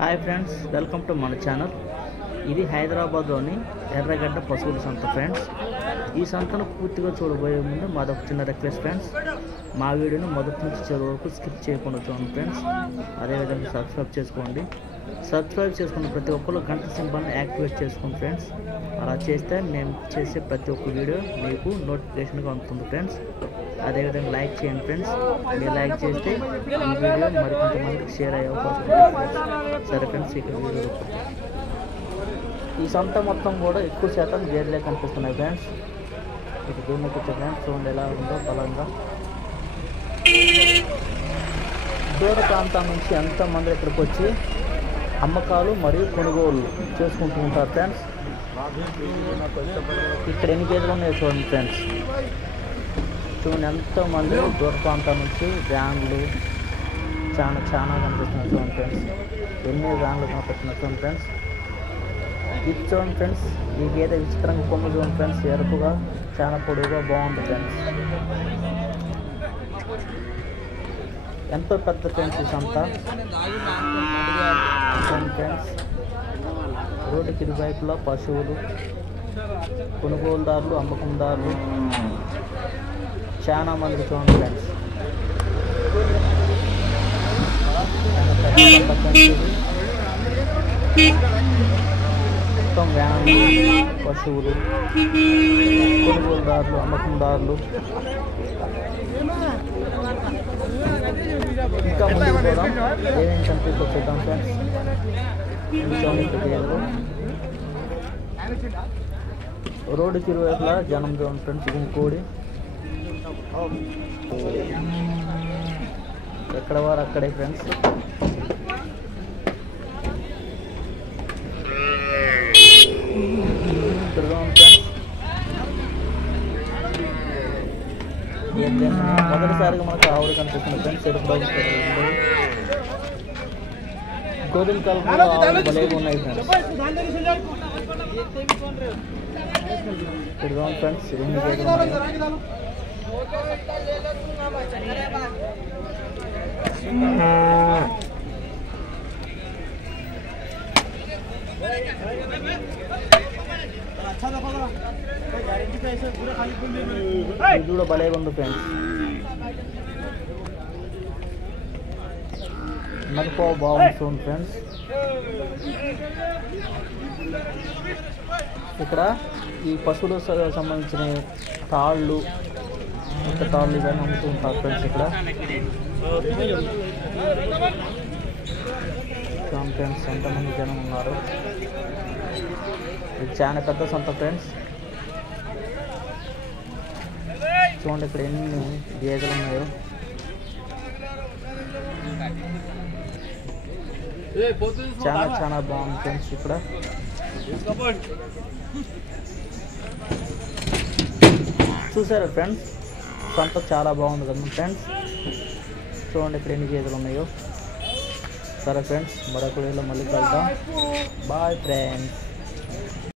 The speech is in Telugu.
హాయ్ ఫ్రెండ్స్, వెల్కమ్ టు మన ఛానల్. ఇది హైదరాబాద్లోని ఎర్రగడ్డ పశువుల సంత ఫ్రెండ్స్. ఈ సంతను పూర్తిగా చూడబోయే ముందు మాదొక చిన్న రిక్వెస్ట్ ఫ్రెండ్స్, మా వీడియోని మొదటి నుంచి చివరి వరకు స్కిప్ చేయకుండా చూడండి ఫ్రెండ్స్. అదేవిధంగా సబ్స్క్రైబ్ చేసుకోండి. సబ్స్క్రైబ్ చేసుకున్న ప్రతి ఒక్కరు గంట సింబల్ని యాక్టివేట్ చేసుకోండి ఫ్రెండ్స్. అలా చేస్తే నేను చేసే ప్రతి ఒక్క వీడియో మీకు నోటిఫికేషన్గా ఉంటుంది ఫ్రెండ్స్. అదేవిధంగా లైక్ చేయండి ఫ్రెండ్స్. మీరు లైక్ చేస్తే ఈ వీడియో మరికొంతమందికి షేర్ అయ్యే అవకాశం ఉంటుంది. సరే ఫ్రెండ్స్, ఇక్కడ వీడియో ఈ సంత మొత్తం కూడా ఎక్కువ శాతం గేదెలే కనిపిస్తున్నాయి ఫ్రెండ్స్. ఇక దీన్ని కూర్చో ఫ్రెండ్స్, చూడండి ఎలా ఉందో బలంగా. దూర ప్రాంతాల నుంచి ఎంతమంది ఇక్కడికి వచ్చి అమ్మకాలు మరియు కొనుగోలు చేసుకుంటూ ఉంటారు ఫ్రెండ్స్. ఇక్కడ ఎన్ని గేదెలు ఉన్నాయో చూడండి ఫ్రెండ్స్. చూడండి ఎంతోమంది దూర ప్రాంతాల నుంచి వ్యాన్లు చాలా కనిపిస్తున్నాయి చూడండి ఫ్రెండ్స్. ఎన్ని వ్యాన్లు కనిపిస్తున్నాయి చూడండి ఫ్రెండ్స్. ఇది చూడండి ఫ్రెండ్స్, ఈ గేదె విచిత్రంగా కొమ్ము చూడండి ఫ్రెండ్స్, ఎరుపుగా చాలా పొడవుగా బాగుంది ఫ్రెండ్స్. ఎంతో పెద్ద ఫ్రెండ్స్ ఈ సంత ఫ్రెండ్స్. రోడ్డుకి ఇరువైపులా పశువులు, కొనుగోలుదారులు, అమ్మకందారులు చాలా మంది చూడండి ఫ్రెండ్స్. మొత్తం వ్యాన్లు, పశువులు, కొనుగోలుదారులు, అమ్మకందారులు. ఇంకా ముందు కూడా ఏమేమి కనిపిస్తూ చూద్దాం ఫ్రెండ్స్. రోడ్డుకి ఇరువైపులా జనం చూడండి ఫ్రెండ్స్. ఇంకోడి ఎక్కడ వారు అక్కడే ఫ్రెండ్స్. మొదటిసారిగా మనకు ఆవులు కనిపిస్తుంది ఫ్రెండ్స్. గోధుమ కలుపులో ఆవులు భలేగా ఉన్నాయి ఫ్రెండ్స్. ఇక్కడ ఫ్రెండ్స్ ఎన్ని గేదెలు ఉన్నాయి. ఇది కూడా భలేగా ఉంది ఫ్రెండ్స్. మనకు బాగుంది చూడండి ఫ్రెండ్స్. ఇక్కడ ఈ పశువులకు సంబంధించిన తాళ్ళు, ఇంత తాళ్ళు ఇవన్నీ అమ్ముతూ ఉంటారు ఫ్రెండ్స్. ఇక్కడ ఫ్రెండ్స్ ఎంతమంది జనం ఉన్నారు. ఇది చాలా పెద్ద సంత ఫ్రెండ్స్. చూడండి ఇక్కడ ఎన్ని గేదెలు ఉన్నాయో. చాలా బాగుంది ఫ్రెండ్స్. ఇక్కడ చూసారా ఫ్రెండ్స్, సంత చాలా బాగుంది కదా ఫ్రెండ్స్. చూడండి ఇక్కడ ఎన్ని గేదెలు ఉన్నాయో. సరే ఫ్రెండ్స్, మరొక వీడియోలో మళ్ళీ కలుద్దాం. Bye friends.